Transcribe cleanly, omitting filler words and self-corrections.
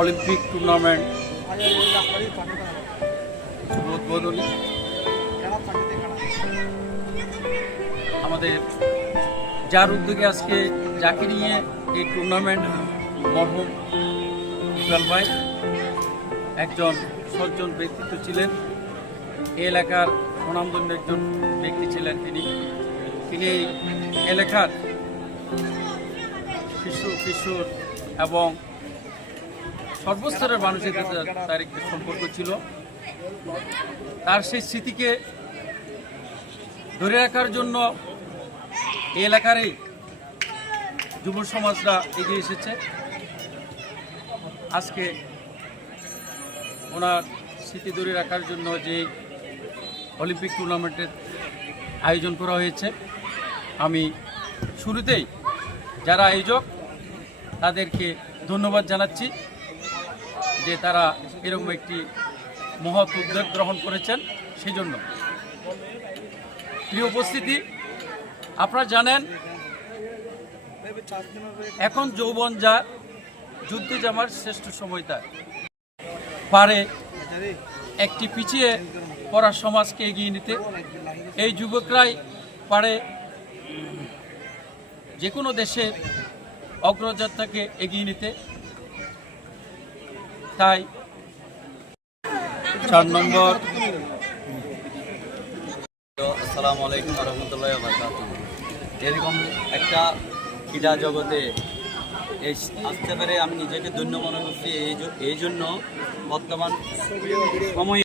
Olympic tournament শুভ উদ্বোধনী আমাদের যার উদ্যোগে আজকে যাকে নিয়ে এই টুর্নামেন্ট মরহুম ইকবাল ভাই একজন সজ্জন ব্যক্তিত্ব ছিলেন। এই এলাকার সুনামধন্য একজন ব্যক্তি ছিলেন তিনি এই এলাকার কিশোর এবং সর্বস্তরের মানুষের কাছে তার একটি সম্পর্ক ছিল। তার সেই স্মৃতিকে ধরে রাখার জন্য এই এলাকারই যুব সমাজরা এগিয়ে এসেছে। আজকে ওনার স্মৃতি ধরে রাখার জন্য যে অলিম্পিক টুর্নামেন্টের আয়োজন করা হয়েছে, আমি শুরুতেই যারা আয়োজক তাদেরকে ধন্যবাদ জানাচ্ছি যে তারা এরকম একটি মহৎ উদ্যোগ গ্রহণ করেছেন। সেই জন্য প্রিয় উপস্থিতি, আপনারা জানেন এখন যৌবন যার যুদ্ধে যাওয়ার শ্রেষ্ঠ সময় তার পারে একটি পিছিয়ে পড়া সমাজকে এগিয়ে নিতে। এই যুবকরাই পারে যে কোনো দেশের অগ্রযাত্রাকে এগিয়ে নিতে। তাই 4 নম্বর। আসসালামু আলাইকুম রহমতুল্লাহ বারাকাতুহু। এরকম একটা ক্রীড়া জগতে আসতে পেরে আমি নিজেকে ধন্য মনে করছি। এই জন্য বর্তমান সময়ে